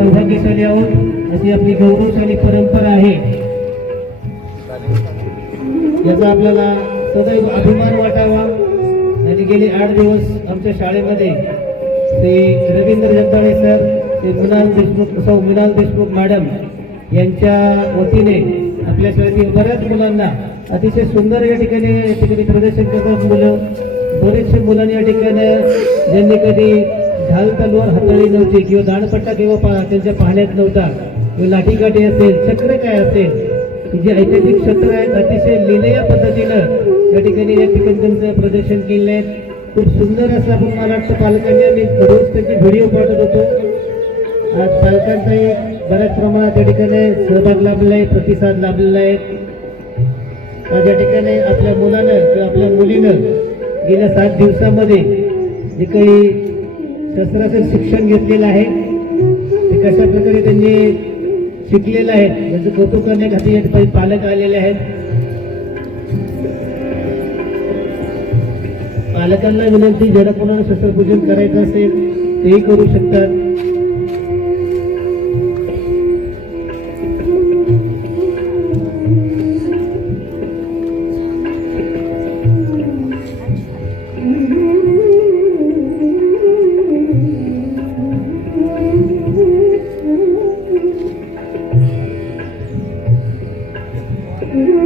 सौभाग्यशाली आहोत. अशी आपली गौरवशाली परंपरा आहे. याचा आपल्याला सदैव अभिमान वाटावा. आणि गेले आठ दिवस आमच्या शाळेमध्ये ते रवींद्र जगदाळे सर ते मृणाल देशमुख सौ मृणाल देशमुख मॅडम यांच्या वतीने आपल्या शाळेतील बऱ्याच मुलांना अतिशय सुंदर या ठिकाणी या ठिकाणी प्रदर्शन करतात मुलं. बरेचसे मुलांनी या ठिकाणी ज्यांनी कधी ढाल तलवार हाताळी नव्हती किंवा दाणपट्टा किंवा त्यांच्या पाहण्यात नव्हता किंवा लाठीकाठी असेल चक्र काय असेल जे ऐतिहासिक क्षेत्र आहेत अतिशय लिलया पद्धतीनं या ठिकाणी या ठिकाणी त्यांचं प्रदर्शन केलेलं आहे. खूप सुंदर असं आपण मला वाटतं पालकांनी आम्ही रोज त्याचे व्हिडिओ पाठवत होतो. आज पालकांचाही बऱ्याच प्रमाणात त्या ठिकाणी सहभाग लाभलेला आहे प्रतिसाद लाभलेला आहे. आज या ठिकाणी आपल्या मुलानं किंवा आपल्या मुलीनं गेल्या सात दिवसामध्ये जे काही शस्त्राचं शिक्षण घेतलेलं आहे. ते कशा प्रकारे त्यांनी शिकलेलं आहे त्याचं कौतुक करण्यासाठी काही पालक आलेले आहेत. पालकांना विनंती ज्याला कोणाला शस्त्रपूजन करायचं असेल तेही करू शकतात. Mm-hmm.